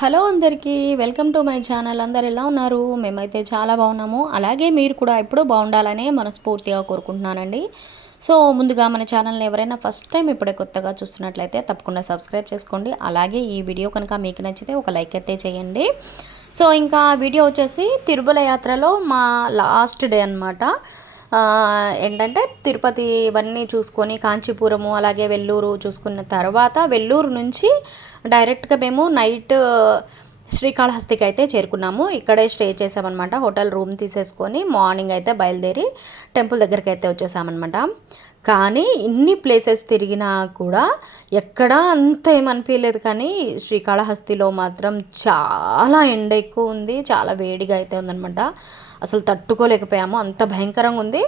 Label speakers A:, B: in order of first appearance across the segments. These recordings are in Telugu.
A: హలో అందరికీ వెల్కమ్ టు మై ఛానల్. అందరు ఎలా ఉన్నారు? మేమైతే చాలా బాగున్నాము. అలాగే మీరు కూడా ఎప్పుడూ బాగుండాలనే మనస్ఫూర్తిగా కోరుకుంటున్నానండి. సో ముందుగా మన ఛానల్ని ఎవరైనా ఫస్ట్ టైం ఇప్పుడే కొత్తగా చూస్తున్నట్లయితే తప్పకుండా సబ్స్క్రైబ్ చేసుకోండి. అలాగే ఈ వీడియో కనుక మీకు నచ్చితే ఒక లైక్ అయితే చేయండి. సో ఇంకా వీడియో వచ్చేసి తిరుమల యాత్రలో మా లాస్ట్ డే అనమాట ఏంటంటే తిరుపతి ఇవన్నీ చూసుకొని కాంచీపురము అలాగే వెల్లూరు చూసుకున్న తర్వాత వెల్లూరు నుంచి డైరెక్ట్గా మేము నైట్ శ్రీకాళహస్తికి అయితే చేరుకున్నాము. ఇక్కడే స్టే చేసామన్నమాట హోటల్ రూమ్ తీసేసుకొని మార్నింగ్ అయితే బయలుదేరి టెంపుల్ దగ్గరికి అయితే వచ్చేసామన్నమాట. కానీ ఇన్ని ప్లేసెస్ తిరిగినా కూడా ఎక్కడా అంత ఏమనిపించలేదు కానీ శ్రీకాళహస్తిలో మాత్రం చాలా ఎండ ఎక్కువ ఉంది. చాలా వేడిగా అయితే ఉందన్నమాట. అసలు తట్టుకోలేకపోయాము. అంత భయంకరంగా ఉంది.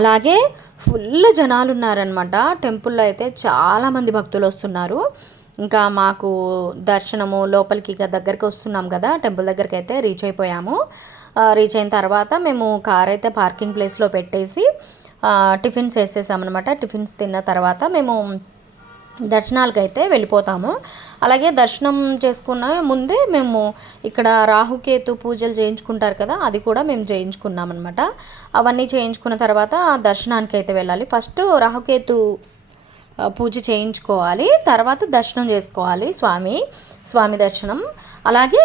A: అలాగే ఫుల్ జనాలు ఉన్నారనమాట టెంపుల్లో అయితే చాలామంది భక్తులు వస్తున్నారు. ఇంకా మాకు దర్శనము లోపలికి ఇక దగ్గరికి వస్తున్నాం కదా టెంపుల్ దగ్గరికి అయితే రీచ్ అయిపోయాము. రీచ్ అయిన తర్వాత మేము కార్ అయితే పార్కింగ్ ప్లేస్లో పెట్టేసి టిఫిన్స్ వేసేసామన్నమాట. టిఫిన్స్ తిన్న తర్వాత మేము దర్శనాలకు అయితే వెళ్ళిపోతాము. అలాగే దర్శనం చేసుకున్న ముందే మేము ఇక్కడ రాహుకేతు పూజలు చేయించుకుంటారు కదా అది కూడా మేము చేయించుకున్నాం అనమాట అవన్నీ చేయించుకున్న తర్వాత దర్శనానికి అయితే వెళ్ళాలి. ఫస్ట్ రాహుకేతు పూజ చేయించుకోవాలి. తర్వాత దర్శనం చేసుకోవాలి స్వామి స్వామి దర్శనం. అలాగే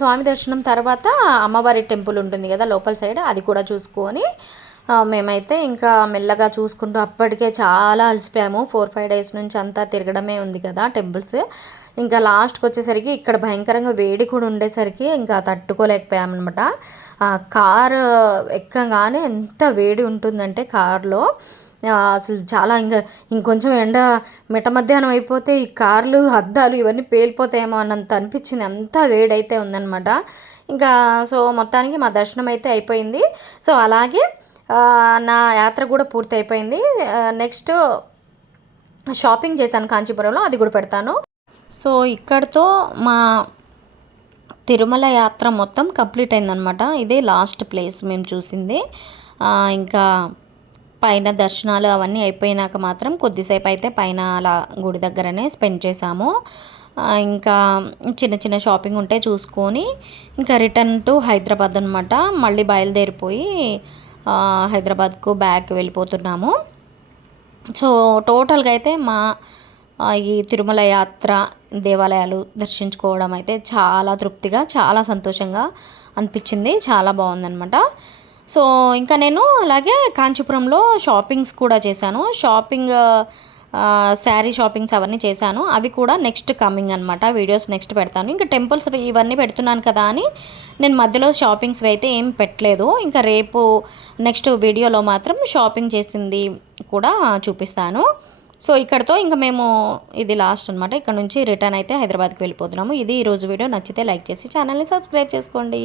A: స్వామి దర్శనం తర్వాత అమ్మవారి టెంపుల్ ఉంటుంది కదా లోపల సైడ్ అది కూడా చూసుకొని మేమైతే ఇంకా మెల్లగా చూసుకుంటూ అప్పటికే చాలా అలసిపోయాము. ఫోర్ ఫైవ్ డేస్ నుంచి అంతా తిరగడమే ఉంది కదా టెంపుల్స్. ఇంకా లాస్ట్కి వచ్చేసరికి ఇక్కడ భయంకరంగా వేడి కూడా ఉండేసరికి ఇంకా తట్టుకోలేకపోయామన్నమాట. కారు ఎక్కగానే ఎంత వేడి ఉంటుందంటే కారులో అసలు చాలా ఇంకా ఇంకొంచెం ఎండ మిట మధ్యాహ్నం అయిపోతే ఈ కార్లు అద్దాలు ఇవన్నీ పేలిపోతాయేమో అన్నంత అనిపించింది. అంత వేడైతే ఉందన్నమాట. ఇంకా సో మొత్తానికి మా దర్శనం అయితే అయిపోయింది. సో అలాగే నా యాత్ర కూడా పూర్తి అయిపోయింది. నెక్స్ట్ షాపింగ్ చేశాను కాంచీపురంలో అది కూడా పెడతాను. సో ఇక్కడితో మా తిరుమల యాత్ర మొత్తం కంప్లీట్ అయిందనమాట ఇదే లాస్ట్ ప్లేస్ మేము చూసింది. ఇంకా పైన దర్శనాలు అవన్నీ అయిపోయినాక మాత్రం కొద్దిసేపు అయితే పైన అలా గుడి దగ్గరనే స్పెండ్ చేసాము ఇంకా చిన్న చిన్న షాపింగ్ ఉంటే చూసుకొని ఇంకా రిటర్న్ టు హైదరాబాద్ అనమాట మళ్ళీ బయలుదేరిపోయి హైదరాబాద్కు బ్యాక్ వెళ్ళిపోతున్నాము. సో టోటల్గా అయితే మా ఈ తిరుమల యాత్ర దేవాలయాలు దర్శించుకోవడం అయితే చాలా తృప్తిగా చాలా సంతోషంగా అనిపించింది. చాలా బాగుందనమాట సో ఇంకా నేను అలాగే కాంచీపురంలో షాపింగ్స్ కూడా చేశాను. షాపింగ్ శారీ షాపింగ్స్ అవన్నీ చేశాను. అవి కూడా నెక్స్ట్ కమింగ్ అనమాట వీడియోస్ నెక్స్ట్ పెడతాను. ఇంకా టెంపుల్స్ ఇవన్నీ పెడుతున్నాను కదా అని నేను మధ్యలో షాపింగ్స్ అయితే ఏం పెట్టలేదు. ఇంకా రేపు నెక్స్ట్ వీడియోలో మాత్రం షాపింగ్ చేసింది కూడా చూపిస్తాను. సో ఇక్కడతో ఇంకా మేము ఇది లాస్ట్ అనమాట ఇక్కడ నుంచి రిటర్న్ అయితే హైదరాబాద్కి వెళ్ళిపోతున్నాము. ఇది ఈరోజు వీడియో. నచ్చితే లైక్ చేసి ఛానల్ని సబ్స్క్రైబ్ చేసుకోండి.